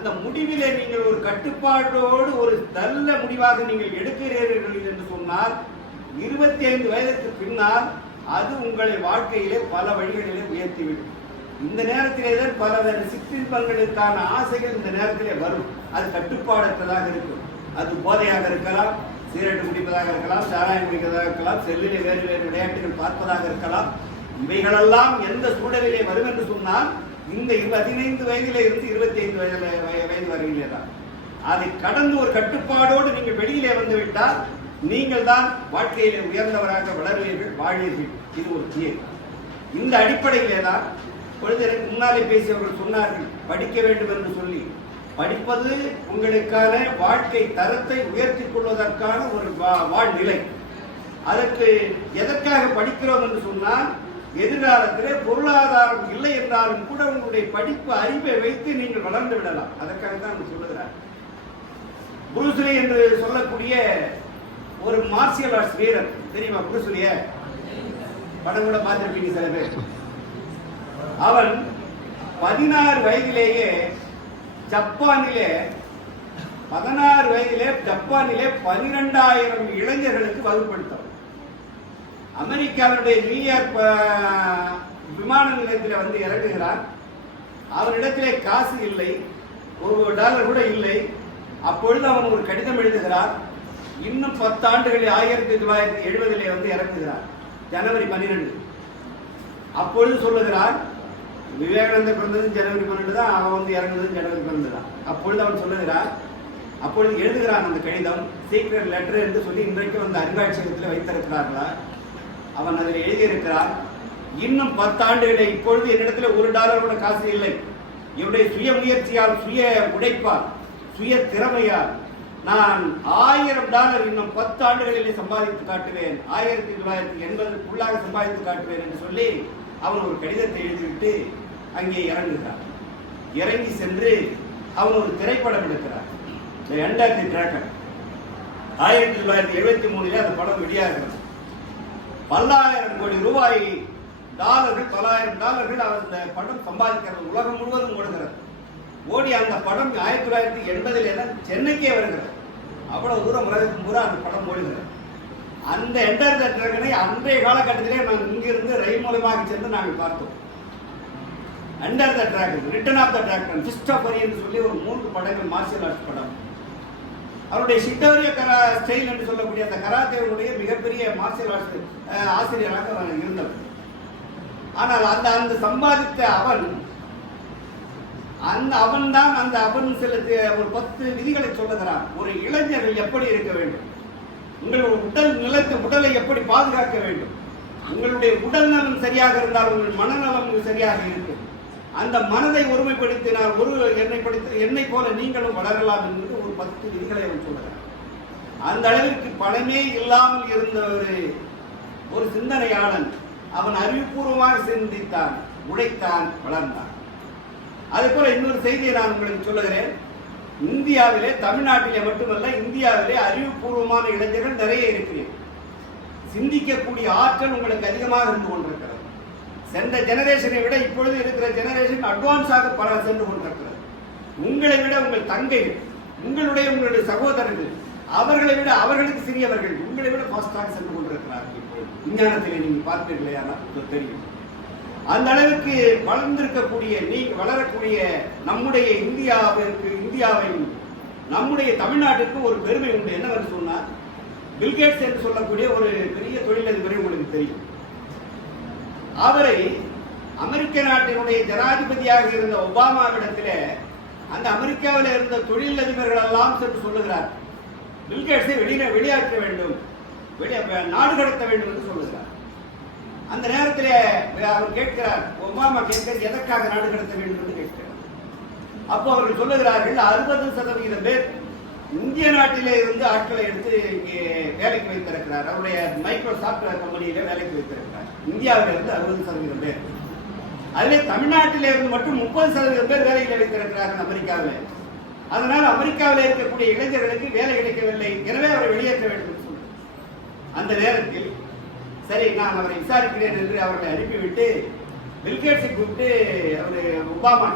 அந்த முடிவிலே நீங்கள் ஒரு கட்டுப்பாட்டோடு ஒரு நல்ல முடிவாக நீங்கள் எடுக்கிறீர்கள் என்று சொன்னால் 25 வயதுக்கு பின்னால் அது உங்களை வாழ்க்கையிலே பல வழிகளிலே உயர்த்திவிடும். இந்த நேரத்திலே தான் பல சிற்றின்பங்களுக்கான ஆசைகள் இந்த நேரத்திலே வரும். அது கட்டுப்பாடற்றதாக இருக்கும். அது போதையாக இருக்கலாம், சிகரெட் குடிப்பதாக இருக்கலாம், சாராயம் குடிப்பதாக இருக்கலாம், செல்லிலே வேறு வேறு விளையாட்டுகள் பார்ப்பதாக இருக்கலாம். இவைகளெல்லாம் எந்த சூழலிலே வரும் என்று சொன்னால் இந்த 15 வயதிலே இருந்து 25 வயது வரையிலே தான். அதை கடந்து ஒரு கட்டுப்பாடோடு நீங்கள் வெளியிலே வந்துவிட்டால் நீங்கள் தான் வாழ்க்கையிலே உயர்ந்தவராக வளர்வீர்கள், வாழ்வீர்கள். இது ஒரு தீர்வு. இந்த அடிப்படையிலே தான் பொழுது முன்னாலே பேசியவர்கள் சொன்னார்கள், படிக்க வேண்டும் என்று சொல்லி. படிப்பது உங்களுக்கான வாழ்க்கை தரத்தை உயர்த்திக் கொள்வதற்கான ஒரு வாழ்நிலை. அதற்கு எதற்காக படிக்கிறோம் என்று சொன்னால், எதிர்காலத்திலே பொருளாதாரம் இல்லை என்றாலும் கூட உங்களுடைய படிப்பு அறிவை வைத்து நீங்கள் வளர்ந்து விடலாம். அதற்காக தான் சொல்லுகிறார். புரூஸ்லி என்று சொல்லக்கூடிய ஒரு மார்ஷியல் ஆர்ட்ஸ் வீரர், தெரியுமா? புரூஸ்லிய படம் கூட பார்த்திருப்பீங்க சில பேர். அவன் 16 வயதிலேயே ஜப்பானிலே 12,000 இளைஞர்களுக்கு வகுப்படுத்தவர். அமெரிக்காவுடைய நியூயார்க் விமான நிலையத்தில் வந்து இறங்குகிறார். அவரிடத்திலே காசு இல்லை, $1 கூட இல்லை. அப்பொழுது அவன் ஒரு கடிதம் எழுதுகிறார். இன்னும் 10 ஆண்டுகளில் 1970 வந்து இறங்குகிறார், ஜனவரி 12. அப்பொழுது சொல்லுகிறார், விவேகானந்தர் பிறந்தது ஜனவரி 12 தான், அவன் வந்து இறங்குறது ஜனவரி 12 தான். அப்பொழுது அவன் சொல்லுகிறார், அப்பொழுது எழுதுகிறான் அந்த கடிதம், சீக்ரெட் லெட்டர் என்று சொல்லி இன்றைக்கு வந்து அருங்காட்சியகத்தில் வைத்திருக்கிறார்களா. அவன் அதில் எழுதியிருக்கிறான், இன்னும் 10 ஆண்டுகளை, இப்பொழுது என்னிடத்தில் $1 கூட காசு இல்லை. என்னுடைய சுய முயற்சியால், சுய உழைப்பால், சுய திறமையால் நான் $1000 இன்னும் 10 ஆண்டுகளிலே சம்பாதித்து காட்டுவேன், 1980க்குள்ளாக சம்பாதித்து காட்டுவேன் என்று சொல்லி அவன் ஒரு கடிதத்தை எழுதிவிட்டு அங்கே இறங்குகிறார். இறங்கி சென்று அவன் ஒரு திரைப்படம் எடுக்கிறார், The End of the Dragon. 1973 அந்த படம் வெளியாகிறது. $10,000 கோடி $10,000 அந்த படம் சம்பாதிக்கிறது, உலகம் முழுவதும் ஓடுகிறது. ஓடி அந்த படம் 1980 தான் சென்னைக்கே வருகிறது. அவ்வளவு தூரம் உலகத்துக்கு பூரா அந்த படம் ஓடுகிறது. அந்த என்டர் த டிராகனை அன்றைய காலகட்டத்திலே நாங்கள் இங்கிருந்து ரயில் மூலமாக சென்று நாங்கள் பார்த்தோம். Enter the Dragon, Return of the Dragon, Fist of என்று சொல்லி ஒரு 3 படங்கள் மார்ஷியல் ஆர்ட்ஸ் படம். அவருடைய சிட்டோரிய ஸ்டைல் என்று சொல்லக்கூடிய அந்த கராத்தேவுடைய மிகப்பெரிய மார்ஷியல் ஆர்ட்ஸ் ஆசிரியராக இருந்தவர். ஆனால் அந்த சம்பாதித்த அவன் சில ஒரு 10 விதிகளை சொல்லுகிறான். ஒரு இளைஞர்கள் எப்படி இருக்க வேண்டும், உங்களுடைய உடலை எப்படி பாதுகாக்க வேண்டும், உங்களுடைய உடல் நலம் சரியாக இருந்தால் உங்கள் மனநலம் சரியாக இருக்கும். அந்த மனதை ஒருமைப்படுத்தினால் என்னை போல நீங்களும் வளரலாம் என்று ஒரு 10 விதிகளை அவன் சொல்லுகிறான். அந்த அளவிற்கு பணமே இல்லாமல் இருந்த ஒரு சிந்தனையாளன். அவன் அறிவுபூர்வமாக சிந்தித்தான், உழைத்தான், வளர்ந்தான். அதே போல இன்னொரு செய்தியை நான் உங்களுக்கு சொல்லுகிறேன். இந்தியாவிலே, தமிழ்நாட்டிலே மட்டுமல்ல, இந்தியாவிலே அறிவுபூர்வமான இளைஞர்கள் நிறைய இருக்கிறீர்கள். சிந்திக்கக்கூடிய ஆற்றல் உங்களுக்கு அதிகமாக இருந்து கொண்டிருக்கிறது. சென்ற ஜெனரேஷனை விட இப்பொழுது இருக்கிற ஜெனரேஷன் அட்வான்ஸாக பல சென்று கொண்டிருக்கிறது. உங்களை விட உங்கள் தங்கைகள், உங்களுடைய சகோதரர்கள், அவர்களை விட அவர்களுக்கு சிறியவர்கள் உங்களை விட ஃபாஸ்டாக சென்று கொண்டிருக்கிறார்கள். விஞ்ஞானத்திலே நீங்கள் பார்த்தீர்களே தெரியும். அந்த அளவுக்கு வளரக்கூடிய நம்முடைய இந்தியாவை நம்முடைய தமிழ்நாட்டிற்கு ஒரு பெருமை உண்டு. என்னவென்று சொன்னால், பில்கேட்ஸ் என்று சொல்லக்கூடிய ஒரு பெரிய தொழிலதிபரை உங்களுக்கு தெரியும். அவரை அமெரிக்க நாட்டினுடைய ஜனாதிபதியாக இருந்த ஒபாமாவிடத்திலே அந்த அமெரிக்காவில் இருந்த தொழிலதிபர்கள் எல்லாம் சென்று சொல்லுகிறார், பில்கேட்ஸை வெளியாற்ற வேண்டும், நாடு கடத்த வேண்டும் என்று சொல்லுகிறார். அந்த நேரத்தில் அவர் கேட்கிறார், ஒபாமா கேட்கிறார், எதற்காக நாடு கடத்த வேண்டும் என்று கேட்கிறார். அப்போ அவர்கள் சொல்லுகிறார்கள், 60% பேர் இந்திய நாட்டிலே இருந்து ஆட்களை எடுத்து இங்கே வேலைக்கு வைத்திருக்கிறார். அவருடைய மைக்ரோசாப்ட் கம்பெனியில வேலைக்கு வைத்திருக்கிறார். இந்தியாவில இருந்து 60% பேர், அதிலே தமிழ்நாட்டில இருந்து மட்டும் 30% பேர் வேலைகளை வைத்திருக்கிறார்கள் அமெரிக்காவில். அதனால் அமெரிக்காவில் இருக்கக்கூடிய இளைஞர்களுக்கு வேலை கிடைக்கவில்லை, எனவே அவரை வெளியேற்ற வேண்டும் என்று சொல்றார். அந்த நேரத்தில் சரி, நான் அவரை விசாரிக்கிறேன் என்று அவர்களை அனுப்பிவிட்டு பில்கேட்ஸை கூப்பிட்டு அவர் ஒபாமா